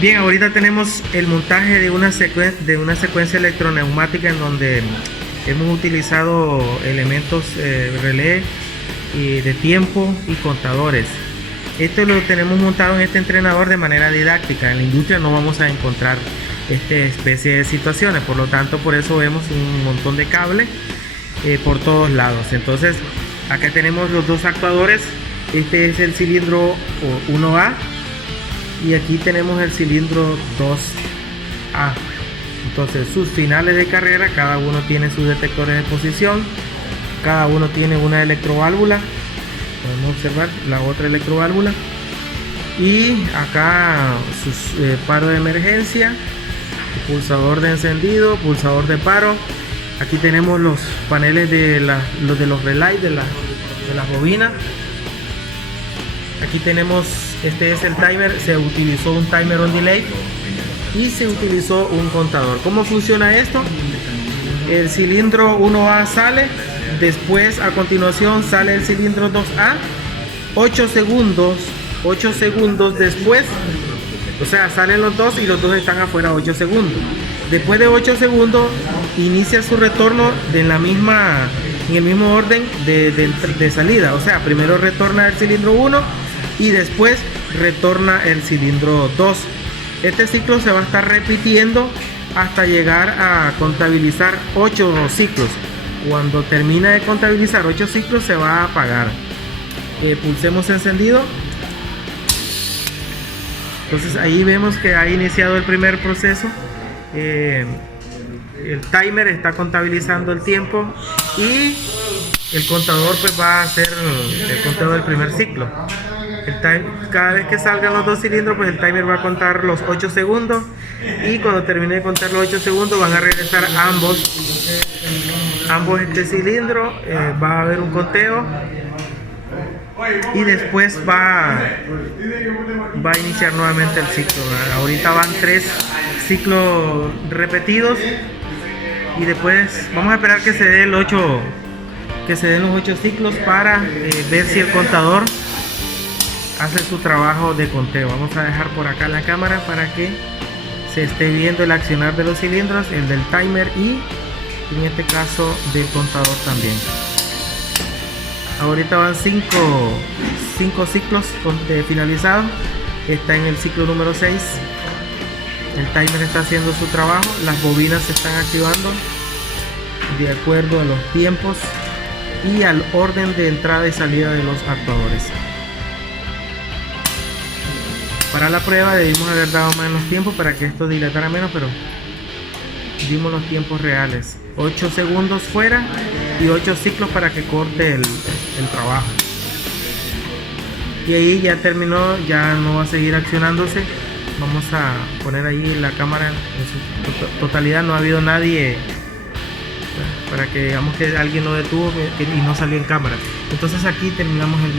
Bien, ahorita tenemos el montaje de una secuencia electroneumática en donde hemos utilizado elementos relé y de tiempo y contadores. Esto lo tenemos montado en este entrenador de manera didáctica. En la industria no vamos a encontrar esta especie de situaciones, por lo tanto por eso vemos un montón de cable por todos lados. Entonces acá tenemos los dos actuadores. Este es el cilindro 1A y aquí tenemos el cilindro 2A. Entonces sus finales de carrera, cada uno tiene sus detectores de posición, cada uno tiene una electroválvula, podemos observar la otra electroválvula, y acá sus paro de emergencia, pulsador de encendido, pulsador de paro. Aquí tenemos los paneles de los relays de las bobinas. Aquí tenemos, este es el timer, se utilizó un timer on delay y se utilizó un contador. ¿Cómo funciona esto? El cilindro 1A sale, después a continuación sale el cilindro 2A, 8 segundos después, o sea, salen los dos y los dos están afuera 8 segundos. Después de 8 segundos inicia su retorno en el mismo orden de salida, o sea, primero retorna el cilindro 1 y después retorna el cilindro 2. Este ciclo se va a estar repitiendo hasta llegar a contabilizar 8 ciclos. Cuando termina de contabilizar 8 ciclos se va a apagar. Pulsemos encendido. Entonces ahí vemos que ha iniciado el primer proceso. El timer está contabilizando el tiempo y el contador pues va a hacer el conteo del primer ciclo. Cada vez que salgan los dos cilindros, pues el timer va a contar los 8 segundos y cuando termine de contar los 8 segundos van a regresar ambos este cilindro, va a haber un conteo y después va a iniciar nuevamente el ciclo. Ahorita van 3 ciclos repetidos y después vamos a esperar que se den los 8 ciclos para ver si el contador hace su trabajo de conteo. Vamos a dejar por acá la cámara para que se esté viendo el accionar de los cilindros, el del timer y en este caso del contador también. Ahorita van 5 ciclos finalizados. Está en el ciclo número 6. El timer está haciendo su trabajo, las bobinas se están activando de acuerdo a los tiempos y al orden de entrada y salida de los actuadores. Para la prueba debimos haber dado menos tiempo para que esto dilatara menos, pero dimos los tiempos reales. 8 segundos fuera y 8 ciclos para que corte el trabajo. Y ahí ya terminó, ya no va a seguir accionándose. Vamos a poner ahí la cámara en su totalidad, no ha habido nadie para que digamos que alguien lo detuvo y no salió en cámara. Entonces aquí terminamos el video.